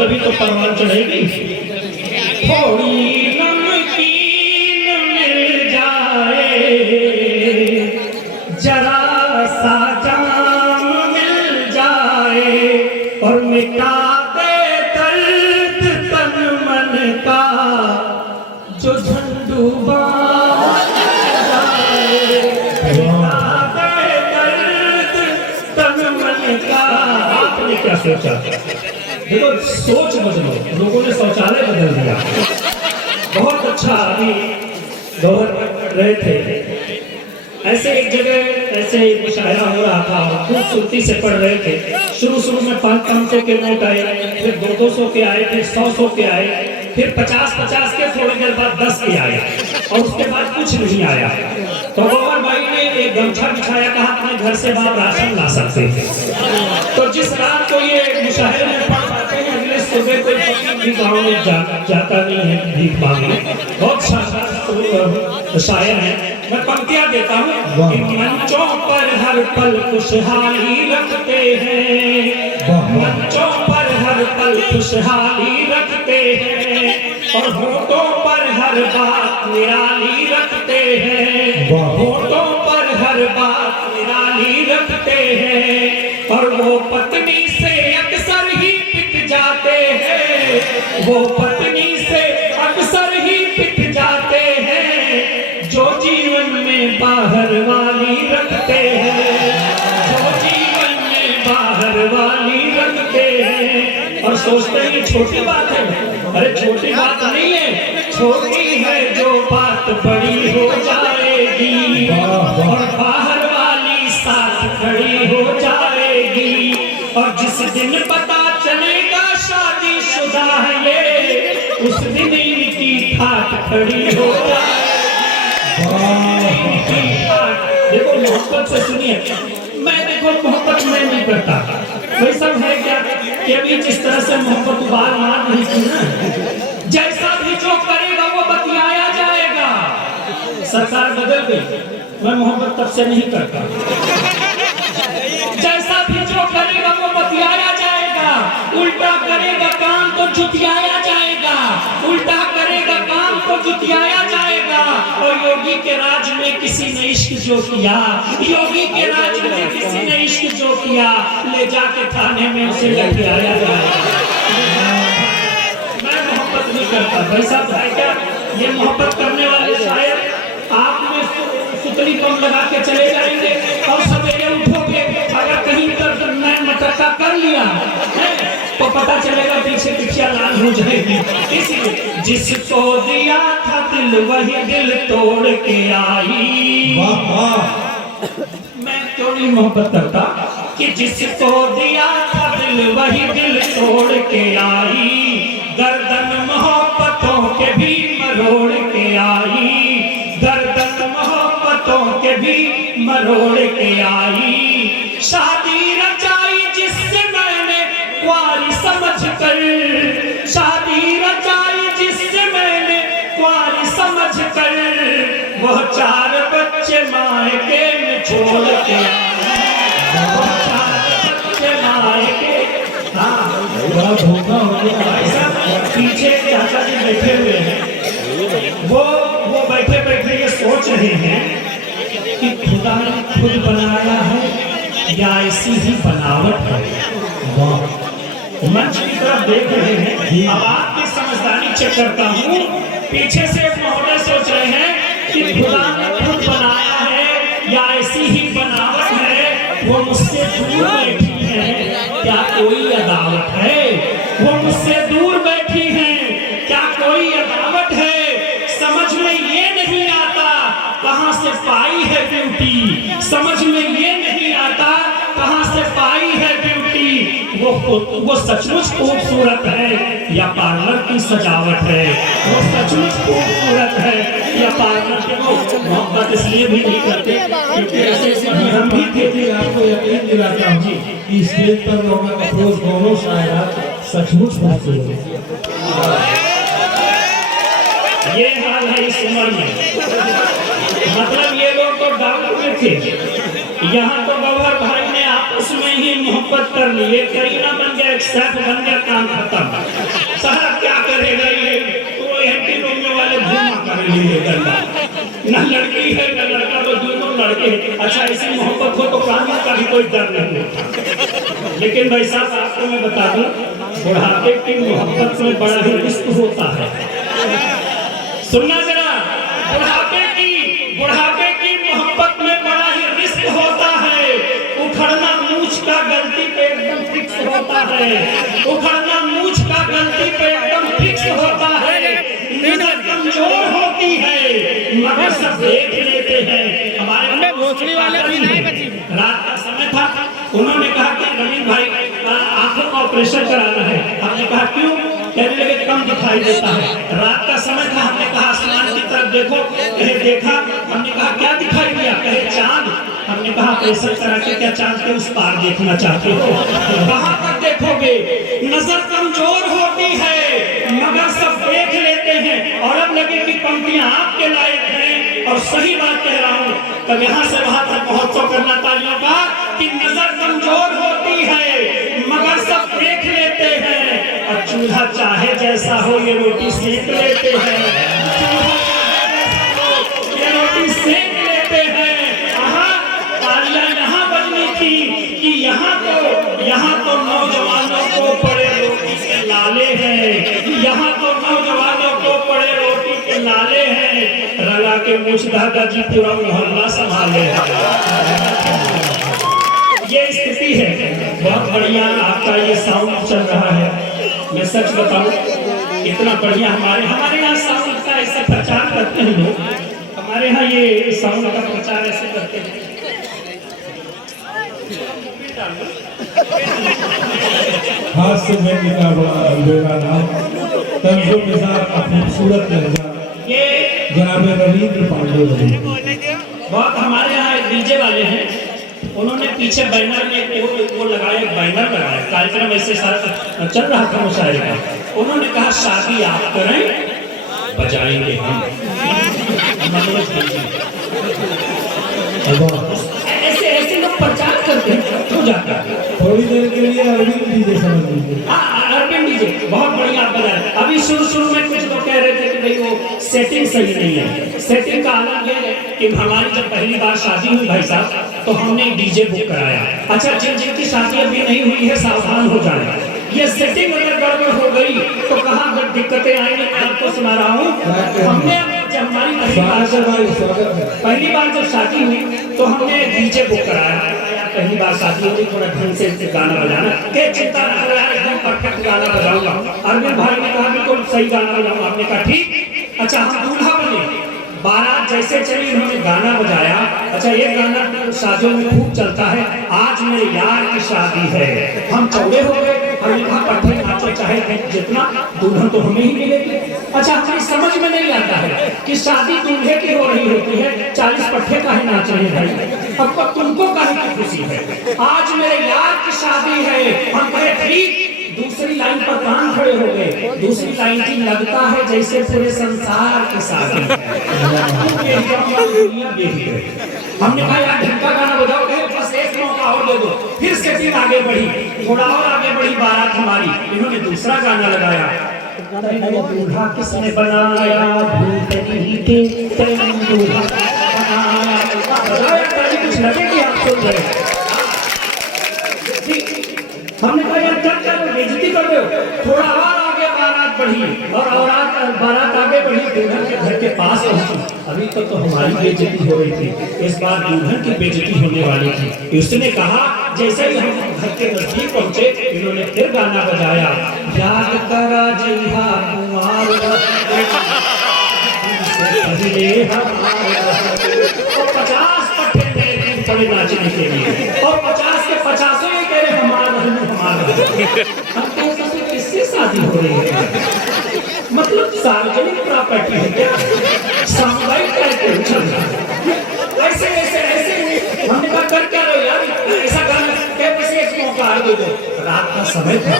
तभी तो परवान चढ़ेगी। थोड़ी नमकीन मिल जाए, जरा सा जाम मिल जाए, और मिटा दे दर्द तन मन का जो झंडूबा जाए, मिटा दे दर्द तन मन का। आपने क्या सोचा? देखो सोच बदलो, लोगों ने शौचालय बदल दिया। बहुत अच्छा। अभी गौर रहे थे, ऐसे एक जगह ऐसे एक मुशायरा हो रहा था, खूबसूरती से पढ़ रहे थे। शुरू में 500 के नोट आए, फिर 200 के आए, फिर 100 के आए, फिर 50 के, थोड़ी देर बाद 10 के आए, और उसके बाद कुछ नहीं आया। तो गौर भाई ने एक गमछा बिछाया, कहा अपने घर से बाहर राशन ला सकते थे। तो जिस रात को ये मुशायरे में पढ़ पाते हैं, अगले सुबह कोई भी गाँव में जाता नहीं है भीख मांगने। बहुत शानदार शायर है, मैं पंक्तियां देता हूँ। इन मंचों पर हर पल खुशहाली रखते हैं, मंचों पर हर पल खुशहाली रखते हैं, और होठों पर हर बात निराली रखते हैं, होठों पर हर बात निराली रखते हैं, और वो पत्नी से अक्सर ही पिट जाते हैं, वो पत्नी से अक्सर ही पिट जाते हैं, जो जीवन में बाहर वाली रखते हैं, जो जीवन में बाहर वाली रखते हैं। और सोचते हैं ये छोटी बात है। अरे छोटी बात नहीं है, छोटी है जो बात बड़ी हो जाएगी, और बाहर वाली साथ खड़ी हो जाएगी, और जिस दिन पता चलेगा शादीशुदा है ये, उस दिन इनकी ठाट खड़ी हो जाएगी। देखो मोहब्बत से सुनिए, मैं देखो मोहब्बत मैं नहीं करता, वही सब है क्या कि अभी जिस तरह से मोहब्बत बार मार नहीं की ना, जैसा भी जो करेगा वो बतियाया जाएगा। सरकार बदल गई, मैं मोहब्बत तब से नहीं करता। जैसा भी जो करेगा वो बतियाया जाएगा, उल्टा करेगा काम तो जुटियाया जाएगा, उल्टा करेगा काम तो जुटियाया जाएगा। और योगी के राज में किसी ने इश्क जो किया, योगी के राज में किसी ने इश्क जो किया, ले जाके थाने में उसे लटकाया जाएगा। मैं मोहब्बत नहीं करता भाई साहब। है क्या ये मोहब्बत करने वाले शायर आप में सुतली कम लगा के चले जाएंगे, और सवेरे उठोगे अगर कहीं पर मैं मटका कर लिया तो पता चलेगा पीछे पिछिया लाल हो जाएगी। इसलिए जिसको दिया था दिल वही दिल तोड़ के आई। मैं क्यों नहीं मोहब्बत करता कि जिसको दिया था दिल वही दिल तोड़ के आई, गर्दन मोहब्बतों के भी मरोड़ के आई, गर्दन मोहब्बतों के भी मरोड़ के आई। शादी रचाई जिससे मैंने कुंवारी समझ कर, शादी रचाई जिससे मैंने कुंवारी समझ कर, वह 4 बच्चे मायके में छोड़ के आई, वह 4 बच्चे मायके। हाँ बड़ा धोखा हो गया भाई साहब। पीछे चाचा जी बैठे हुए हैं, वो बैठे बैठे ये सोच रहे हैं कि खुदा ने खुद बनाया है या ऐसी ही बनावट है। मंच की तरफ देख रहे हैं, अब आपकी समझदारी चेक करता हूँ। पीछे से एक महोदय सोच रहे हैं कि खुदा ने खुद बनाया है या ऐसी ही बनावट है, वो मुझसे दूर बैठी है, क्या कोई अदावत है? वो मुझसे दूर बैठी है, क्या कोई अदावत है? समझ में ये नहीं आता कहाँ से पाई है ब्यूटी, समझ में ये नहीं आता कहाँ से पाई है ब्यूटी। वो सचमुच खूबसूरत है या पार्लर की सजावट है, वो सचमुच खूबसूरत है या पार्लर के। मोहब्बत इसलिए भी नहीं करते क्योंकि हम भी थे। आपको यकीन दिलाता हूँ कि स्टेज पर लोग अफरोज गौरव शायद सचमुच खूबसूरत है। ये हाल है इस उम्र में, मतलब ये लोग तो डाउट में थे। यहाँ तो गौहर भाई ने आपस में ही मोहब्बत मोहब्बत कर ली, एक करीना बन गया, एक सैफ बन गया, काम खत्म। सारा क्या करेगा ये, तो एंटी रोमियो वाले घूमा कर लिए गंदा, ना लड़की है ना लड़का, वो दोनों लड़के। अच्छा ऐसी मोहब्बत हो तो कानून का भी कोई डर नहीं होता। लेकिन भाई साहब आपको मैं बता दूं, बुढ़ापे की मोहब्बत में बड़ा ही रिस्क होता है। सुनना जरा, बुढ़ापे की मोहब्बत में बड़ा ही रिस्क होता है। उखड़ना मूछ का गलती पे एकदम फिक्स होता है, उखड़ना मूछ का गलती पे एकदम फिक्स होता है। नजर कमजोर होती है मगर सब देख लेते हैं। हमारे भोसड़ी वाले भी नहीं बची। रात का समय था, उन्होंने कहा कि रवीन भाई आंखों का ऑपरेशन कराना है। हमने कहा क्यों? कहने लगे कम दिखाई देता है। रात का समय था, हमने कहा आसमान की तरफ देखो। कहे देखा। हमने कहा क्या दिखाई दिया? कहे चांद। हमने कहा ऑपरेशन करा के क्या चांद के उस पार देखना चाहते हो? कहां तक देखोगे? नजर कमजोर होती है मगर सब देख लेते हैं। और अब लगे कि पंक्तियां आपके लायक हैं और सही बात कह रहा हूं। तब यहां से वहां तक महोत्सव करना तालियों का कि नजर कमजोर होती है मगर सब देख लेते हैं। और चूल्हा चाहे जैसा हो ये रोटी सेक लेते हैं, ये रोटी सेक लेते हैं। तालियां यहाँ बजनी थी कि यहाँ तो नौजवानों को पड़े रोटी के लाले हैं, यहाँ तो नौजवानों को पड़े रोटी के लाले हैं। रला के मुझ दादाजी पूरा मोहल्ला संभाले हैं। ये स्थिति है। बहुत बढ़िया आपका ये साउंड चल रहा है। मैं सच बताऊं, इतना बढ़िया हमारे यहाँ साउंड का ऐसा प्रचार करते हैं लोग। हमारे यहाँ ये साउंड का प्रचार ऐसे करते हैं। हाथ से मैं निकाल बड़ा अलबेला नाम तंजो के साथ खूबसूरत लहजा ये जनाब रवींद्र पांडे जी बहुत हमारे यहाँ एक डीजे वाले हैं, उन्होंने पीछे बैनर में वो लगाया, बैनर लगाया। कार्यक्रम ऐसे सारा चल रहा था मुशायरे का। उन्होंने कहा शादी आप करें बजाएंगे हम। ऐसे लोग प्रचार करते हैं हो जाता है। थोड़ी देर के लिए अरविंद डीजे समझ लीजिए। अरविंद डीजे बहुत बढ़िया आप बताए। अभी शुरू में कुछ लोग कह रहे थे कि भाई वो सेटिंग सही नहीं है। सेटिंग का अलग है कि हमारी जब पहली बार शादी हुई भाई साहब तो हमने डीजे बुक कराया। अच्छा जिनकी शादी अभी नहीं हुई है सावधान हो जाए। ये सेटिंग अगर गड़बड़ हो गई तो कहाँ दिक्कतें आएंगी। आपको सुना रहा हूँ, हमने जब हमारी पहली बार जब शादी हुई तो हमने डीजे बुक कराया। पहली बार शादी होती, थोड़ा ढंग से गाना बजाना, के चिंता न करो यार, एकदम परफेक्ट गाना बजाऊंगा। अरविंद भाई ने कहा बिल्कुल सही गाना बजाऊंगा। आपने कहा ठीक। अच्छा हम दूल्हा बने, बारात जैसे चली इन्होंने गाना बजाया। अच्छा ये गाना शादियों में खूब चलता है, आज मेरे यार की शादी है। हम चौड़े हो गए, हमने कहा पट्टे नाचो चाहे जितना, दुल्हन तो हमें ही मिलेगी। अच्छा हमें समझ में नहीं आता है कि शादी दूल्हे की हो रही होती है, 40 पट्टे काहे नाच रहे हैं भाई? अब तुमको काहे की खुशी है? आज मेरे यार की शादी है। हम कहे ठीक। दूसरी लाइन पर कान खड़े हो गए। दूसरी लाइन की लगता है जैसे पूरे संसार की शादी है। हमने कहा यार ढंका गाना बजाओ, बस एक मौका और दे दो। फिर सेटिंग आगे बढ़ी, थोड़ा और आगे बढ़ी बारात हमारी। इन्होंने दूसरा गाना लगाया, दूल्हा किसने बनाया भूतनी के दूल्हा बनाया। कुछ लगे कि आप सुन रहे? हमने कहा यार क्या बेइज्जती कर रहे हो? थोड़ा और आगे बारात बढ़ी और बारात आगे बढ़ी, दुल्हन के घर के पास पहुंची। अभी तक तो हमारी बेइज्जती हो रही थी, इस बार दुल्हन की बेइज्जती होने वाली थी। उसने कहा जैसे ही हम घर के नजदीक पहुंचे, इन्होंने फिर गाना बजाया, याद करा जिहा कुमार 50 पट्टे पड़े नाचने के लिए और 50 के 50 ही कह रहे हमारा किससे शादी हो रही है? मतलब सार्वजनिक प्रॉपर्टी है क्या? सामुदायिक कार्यक्रम चल रहा है। ऐसे हमने कहा कर क्या रहे यार, ऐसा गाना कैसे एक मौका दे दो। रात का समय था,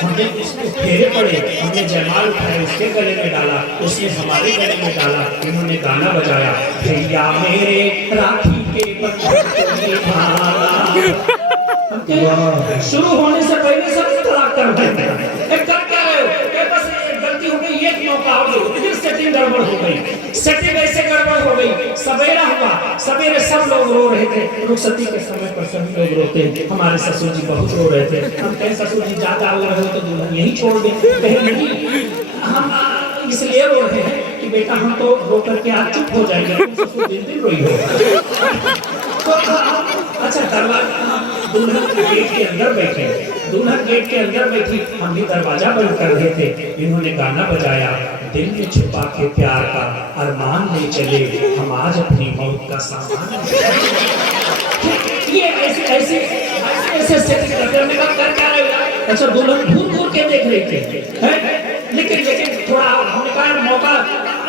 हमने उसको फेरे पड़े, हमने जयमाल उठाया, उसके गले में डाला, उसने हमारे गले में डाला। इन्होंने गाना बजाया, भैया मेरे राखी के बंधन शुरू होने से पहले सब तलाक कर देते हैं। एक कर क्या रहे हो कि बस एक गलती हो गई, एक मौका हो गई, फिर सेटिंग गड़बड़ हो गई। सेटिंग ऐसे गड़बड़ हो गई, सवेरा हुआ, सवेरे सब लोग रो रहे थे। रुखसती के समय पर सभी लोग रोते हैं। हमारे ससुर जी बहुत रो रहे थे। हम कहे ससुर जी ज्यादा रो रहे हो तो दुल्हन यही छोड़ दे। कहे नहीं, हम इसलिए रो रहे हैं कि बेटा हम तो रो करके आज चुप हो जाएंगे, ससुर दिन दिन रोई हो। तो अच्छा, दरवाजा, दुल्हन गेट के अंदर बैठे, दुल्हन गेट के अंदर बैठी, हम भी दरवाजा बंद कर रहे थे। इन्होंने गाना बजाया, दिल में छुपा के प्यार का अरमान ले चले, हम आज अपनी मौत का सामान। ये ऐसे ऐसे ऐसे सेटिंग कर क्या रहे हो? अच्छा, दुल्हन घूर घूर के देख रही थी, लेकिन थोड़ा हमने कहा मौका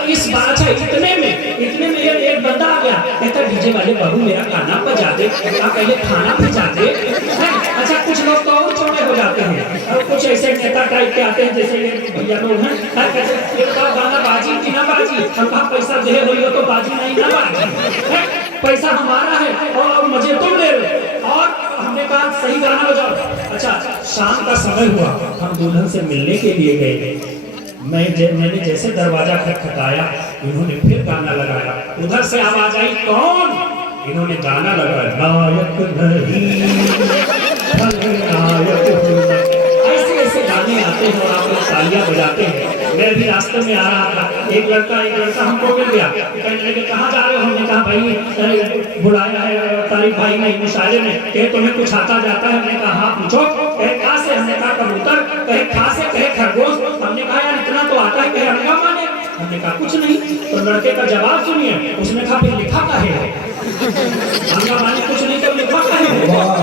इस बार। अच्छा, इतने में एक बंदा आ गया, कहता डीजे वाले बाबू मेरा गाना बजा दे, पहले खाना भिजा दे। अच्छा, कुछ लोग तो और चौड़े हो जाते हैं और कुछ ऐसे नेता टाइप के आते हैं जैसे ये भैया लोग हैं, कहते गाना बाजी कि ना बाजी, हम कहा पैसा दे रही हो तो बाजी नहीं ना बाजी, पैसा हमारा है और मजे तुम ले रहे। और हमने कहा सही गाना बजाओ। अच्छा, शाम का समय हुआ, हम दुल्हन से मिलने के लिए गए। मैंने जैसे दरवाजा खटखटाया, इन्होंने फिर गाना लगाया। उधर से आवाज आई, कौन? इन्होंने गाना लगाया, नायक नहीं नायक। ऐसे ऐसे गाने आते हैं और आप लोग तालियां बजाते हैं। मैं भी रास्ते में आ रहा था, एक लड़का हमको मिल गया, कहने लगे कहाँ जा रहे हो? हमने कहा भाई बुलाया है तारीफ भाई ने मुशायरे में, कहे तुम्हें कुछ आता जाता है? हमने कहा हाँ पूछो। कहे कहाँ से? हमने कहा कबूतर। कहे कहाँ से? कहे खरगोश। हमने कहा यार इतना तो आता है। कहे अंडा माने। हमने कहा कुछ नहीं। तो लड़के का जवाब सुनिए, उसने कहा फिर लिखा का है अंडा माने कुछ नहीं तो लिखा का है।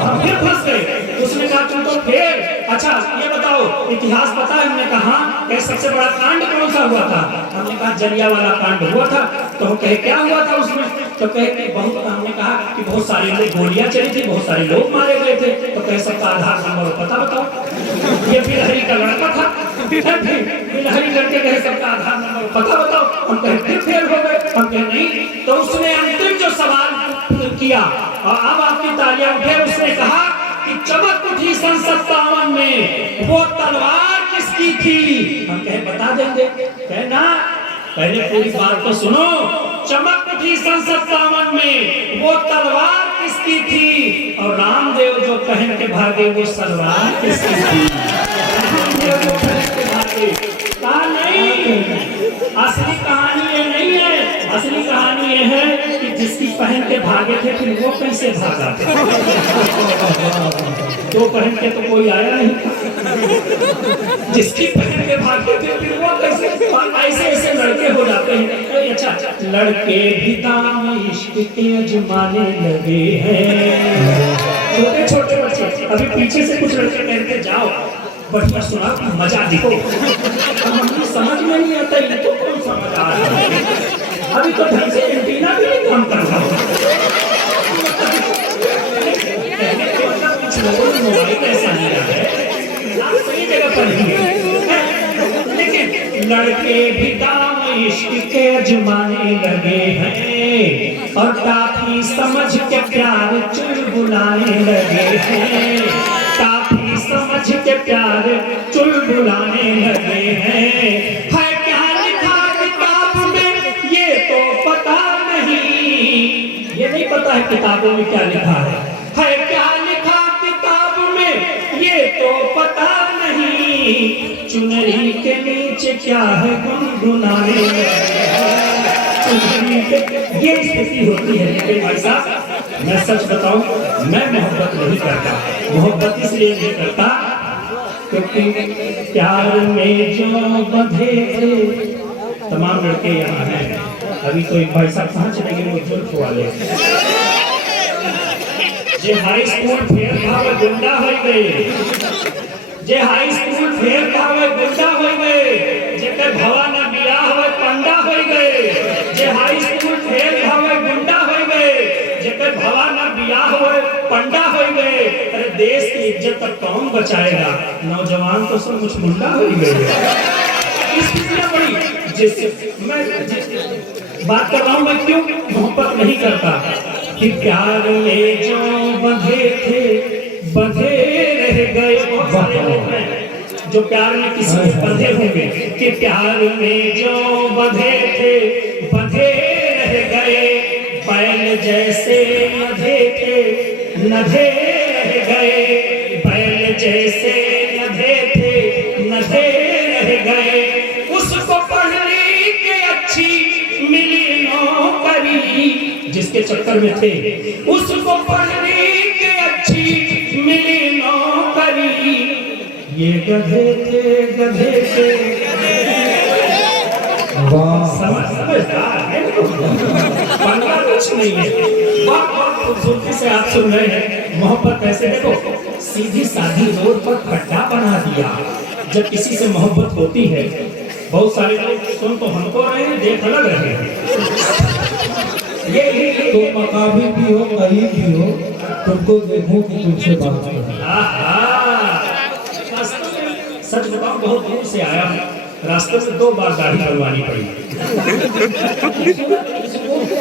हम फिर फंस गए। उसने कहा तुम तो फिर अच्छा ये बताओ इतिहास पता है? हमने कहा हाँ। सबसे बड़ा कांड कौन सा हुआ था? हमने कहा जलियांवाला कांड हुआ था। तो कहे क्या हुआ था उसमें? तो कहे बहुत, हमने कहा कि बहुत सारे लोग गोलियां चली थी, बहुत सारे लोग मारे गए थे। तो कहे सबका आधार नंबर पता बताओ। ये बिलहरी का लड़का था, बिलहरी लड़के कहे सबका आधार नंबर पता बताओ। हम कहे फिर हो गए। हम कहे नहीं। तो उसने अंतिम जो सवाल किया और अब आपकी तालियां उठे, उसने कहा कि चमक उठी सन 57 में, वो तलवार किसकी थी? हम कहे बता देंगे। कहे ना, पहले पूरी बात तो सुनो। चमक उठी सन 57 में, वो तलवार किसकी थी? और रामदेव जो पहन के भागे वो सलवार किसकी थी? रामदेव जो पहन के भागे। कहा नहीं, असली कहानी ये नहीं है। असली कहानी ये है कि जिसकी पहन के भागे थे फिर वो कैसे भागा था। दो पहन के तो कोई आया नहीं, जिसकी पहन के भागे थे फिर वो कैसे। ऐसे ऐसे लड़के हो जाते हैं। अच्छा, लड़के भी दाम इश्क के अजमाने लगे हैं। छोटे छोटे बच्चे, अभी पीछे से कुछ लड़के कहते जाओ बढ़िया सुना मजा दिखो। हमें समझ में नहीं आता ये तो कौन समझ आ रहा है। अभी तो ढंग से एंटीना भी नहीं काम कर रहा। कुछ लोगों ने मोबाइल ऐसा लिया है, आप सही जगह पर ही हैं। लेकिन लड़के भी दाम इश्क के अजमाने लगे हैं और काफी समझ के प्यार चुलबुलाने लगे हैं। काफी समझ के प्यार चुलबुलाने लगे हैं। है क्या लिखा किताब में ये तो पता नहीं। ये नहीं पता है किताबों में क्या लिखा है। है क्या लिखा किताब में ये तो पता नहीं। चुनरी के नीचे क्या है गुनगुनाने लगे हैं। ये स्थिति होती है। लेकिन भाई साहब मैं सच बताऊं, मैं मोहब्बत नहीं करता। मोहब्बत इसलिए नहीं करता क्योंकि प्यार में जो बंधे थे, तमाम लड़के यहाँ हैं। अभी तो एक भाई साहब कहाँ चले गए? वो जुल्फ वाले जे हाई स्कूल फेल था वो गुंडा हो गए। जे हाई स्कूल फेल था वो गुंडा हो गए। जेकर भवा न बिया हुए पंडा हो गए। जे हाई स्कूल फेल था वो गुंडा हो गए। जेकर भवा न बिया हुए पंडा हो गए। अरे देश की इज्जत तक कौन बचाएगा? नौजवान तो सब कुछ मुंडा हो गए। इसलिए बड़ी जिससे मैं बात कर रहा हूँ, मैं क्यों मोहब्बत नहीं करता कि प्यार में जो बंधे थे बंधे रह गए। बहुत सारे लोग हैं जो प्यार में किसी में बंधे होंगे कि प्यार में जो बंधे थे बंधे रह गए, बैल जैसे नधे थे नधे रह गए, बैल जैसे नधे थे नधे रह गए। उसको पढ़ने के अच्छी मिली नौकरी, जिसके चक्कर में थे उसको पढ़ने के अच्छी मिली नौकरी। ये गधे थे समझदार है, पंगा कुछ नहीं है। बहुत खूबसूरती से आप सुन रहे हैं मोहब्बत कैसे। देखो सीधी साधी रोड पर खड्डा बना दिया। जब किसी से मोहब्बत होती है, बहुत सारे लोग सुन तो हमको रहे हैं, देख अलग रहे हैं। ये तो मकामी भी हो, करीब भी हो, तुमको देखूं कि तुमसे बात करूं। सच बताओ बहुत दूर से आया हूँ, रास्ते में 2 बार दाढ़ी बनवानी पड़ी।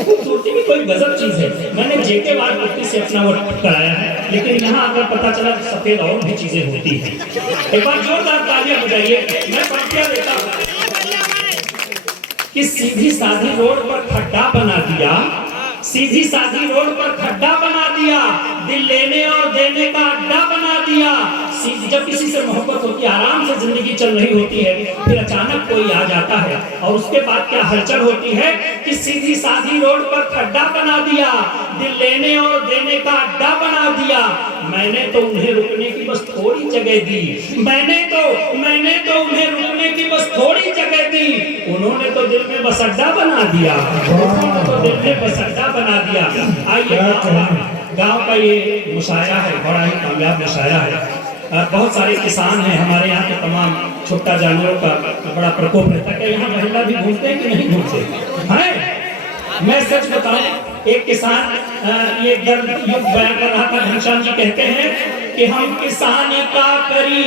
खूबसूरती भी कोई गजब चीज है। मैंने जेके वाल कुर्ती से अपना वो कराया है, लेकिन यहाँ अगर पता चला सफेद और भी चीजें होती हैं। एक बार जोरदार तालियां बजाइए। मैं पंक्तियां देता हूँ कि सीधी साधी रोड पर खड्डा बना दिया, सीधी साधी रोड पर खड्डा बना दिया, दिल लेने और देने का अड्डा बना दिया। जब किसी से मोहब्बत होती है, आराम से जिंदगी चल रही होती है, फिर अचानक कोई आ जाता है और उसके बाद क्या हलचल होती है कि सीधी साधी रोड पर खड्डा बना दिया, दिल लेने और देने का अड्डा बना दिया। मैंने तो उन्हें रुकने की बस थोड़ी जगह दी, मैंने तो उन्हें रुकने की बस थोड़ी जगह दी, उन्होंने तो दिल में बस अड्डा बना दिया, उन्होंने तो दिल में बस अड्डा बना दिया। आइए गाँव का ये मुशायरा है, बड़ा ही कामयाब मुशायरा है। बहुत सारे किसान हैं हमारे यहाँ के, तमाम छोटा जानवरों का बड़ा प्रकोप रहता है। यहाँ महिला भी घूमते हैं कि नहीं घूमते हैं? मैं सच बताऊं, एक किसान ये दर्द युग बयान कर रहा था। घनश्याम जी कहते हैं कि हम किसानी का करी